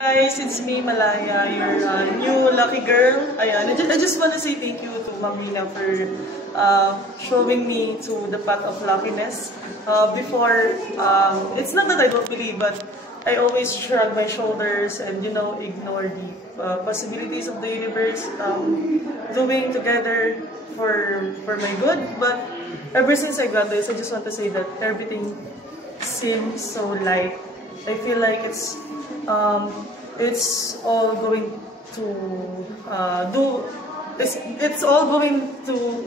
Guys, it's me, Malaya, your new lucky girl. Ayan, I just want to say thank you to Mamina for showing me to the path of luckiness. Before, it's not that I don't believe, but I always shrug my shoulders and, ignore the possibilities of the universe doing together for my good. But ever since I got this, I just want to say that everything seems so light. I feel like it's all going to it's all going to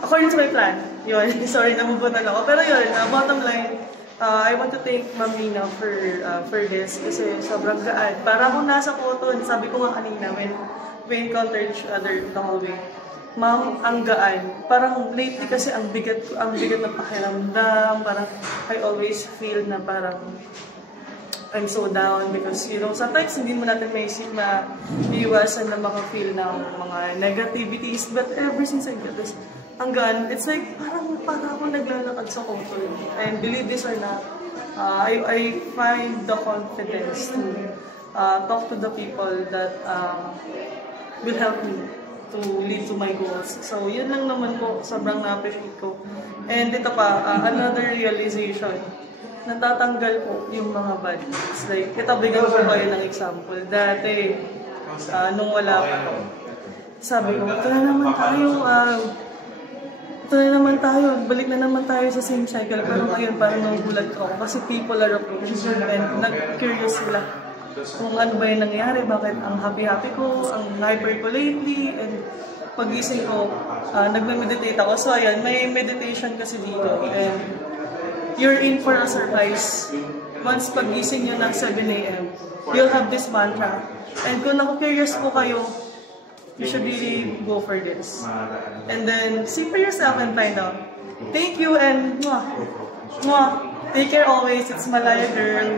according to my plan. Yun, sorry, nabubutan ako. Pero yun, bottom line, I want to thank Mamina for this kasi sobrang gaan. Para akong nasa photo, sabi ko nga kanina when we encountered each other in the hallway. Ma'am, ang gaan. Parang lately kasi ang bigat ng pakiramdam. Parang I always feel na parang I'm so down because, sometimes hindi mo natin maisip na iiwasan na maka-feel ng mga negativities. But ever since I got this, ang gaan, it's like parang ako naglalakad sa koto. And believe this or not, I find the confidence to talk to the people that will help me to lead to my goals. So, yun lang naman po, sobrang na-appreciate ko. And ito pa, another realization, natatanggal po yung mga bad habits. Like, ito, bigyan ko kayo ng example. Dati, nung wala pa to, sabi ko, ito na naman tayo, balik na naman tayo sa same cycle. Pero ngayon, parang nagugulat ko kasi people are approaching and nag-curious sila kung ano ba yung nangyari, bakit ang happy-happy ko, ang hyper ko lately, and pag-gising ko, nagme-meditate ako. So, ayan, may meditation kasi dito. And you're in for a surprise. Once pag-gising nyo ng 7 AM, you'll have this mantra. And kung naku-curious po kayo, you should really go for this. And then, see for yourself and find out. Thank you and mwah! Mwah! Take care always. It's Malaya Girl.